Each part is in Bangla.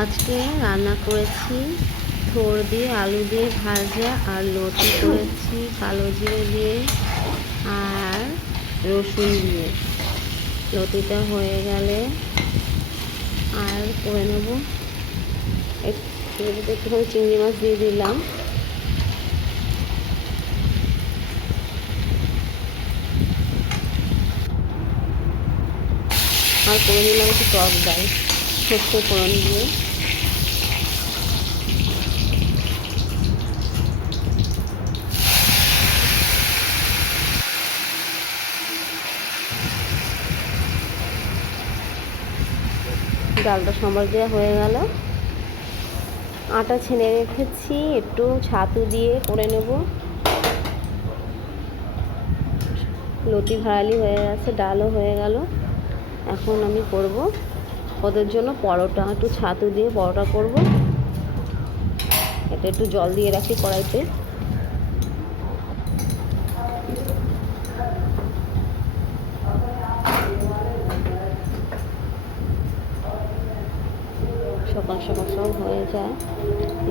আজকে রান্না করেছি থোড় দিয়ে আলু দিয়ে ভাজা, আর লতি করেছি কালো জিরে দিয়ে আর রসুন দিয়ে। লতিটা হয়ে গেলে আর করে নেব একটুখানি চিংড়ি মাছ দিয়ে দিলাম, আর করে নিলাম একটু টক ডাল সর্ষে ফোড়ন দিয়ে। ডালটা সম্বার দেওয়া হয়ে গেল। আটা ছেনে রেখেছি, একটু ছাতু দিয়ে করে নেব। লতি ভাড়ালি হয়ে গেছে, ডালও হয়ে গেল। এখন আমি করব ওদের জন্য পরোটা, একটু ছাতু দিয়ে পরোটা করব। এটা একটু জল দিয়ে রাখি কড়াইতে। সকাল সকাল সব হয়ে যায়,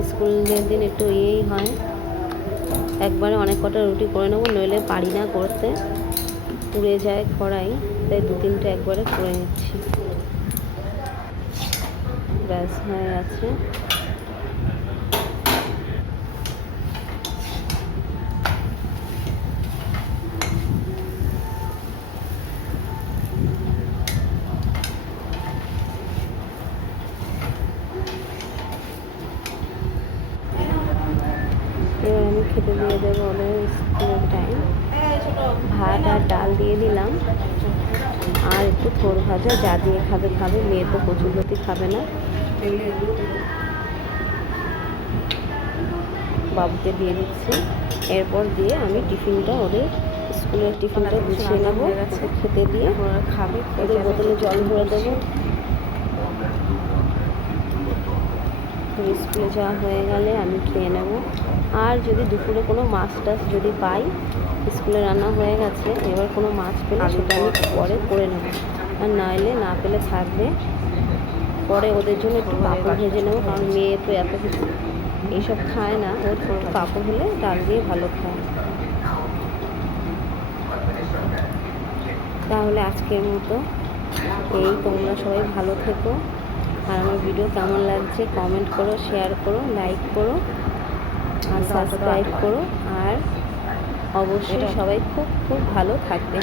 স্কুলের দিন একটু ইয়েই হয়। একবারে অনেক কটা রুটি করে নেবো, নইলে পারি না করতে, পুড়ে যায় কড়াই, তাই দু তিনটে একবারে করে নিচ্ছি। ব্যাস হয়ে গেছে। এবার আমি খেতে দিয়ে দেবো ওদের স্কুলের টাইম। ভাত আর ডাল দিয়ে দিলাম, আর একটু থোড় ভাজা, যা দিয়ে খাবে খাবে, মেয়ে তো কচুরলতি খাবে না। বাবুকে দিয়ে দিচ্ছি। এরপর দিয়ে আমি টিফিনটা ওদের স্কুলের টিফিনটা গুছিয়ে নেবো, খেতে দিয়ে খাবে। ওদের বোতলে জল ভরে দেবো। স্কুলে যাওয়া হয়ে গেলে আমি খেয়ে নেব। আর যদি দুপুরে কোনো মাছ টাছ যদি পাই, স্কুলে রান্না হয়ে গেছে, এবার কোনো মাছ পেলে সেটা আমি পরে করে নেব, আর নাইলে না পেলে থাকবে। পরে ওদের জন্য একটু পাঁপড় ভেজে নেবো, কারণ মেয়ে তো এত কিছু এইসব খায় না, ওর একটু পাঁপড় হলে ডাল দিয়ে ভালো খায়। তাহলে আজকের মতো এই, তোমরা সবাই ভালো থেকো। আর আমার ভিডিও কেমন লাগছে কমেন্ট করো, শেয়ার করো, লাইক করো, আর সাবস্ক্রাইব করো। আর অবশ্যই সবাই খুব খুব ভালো থাকবে।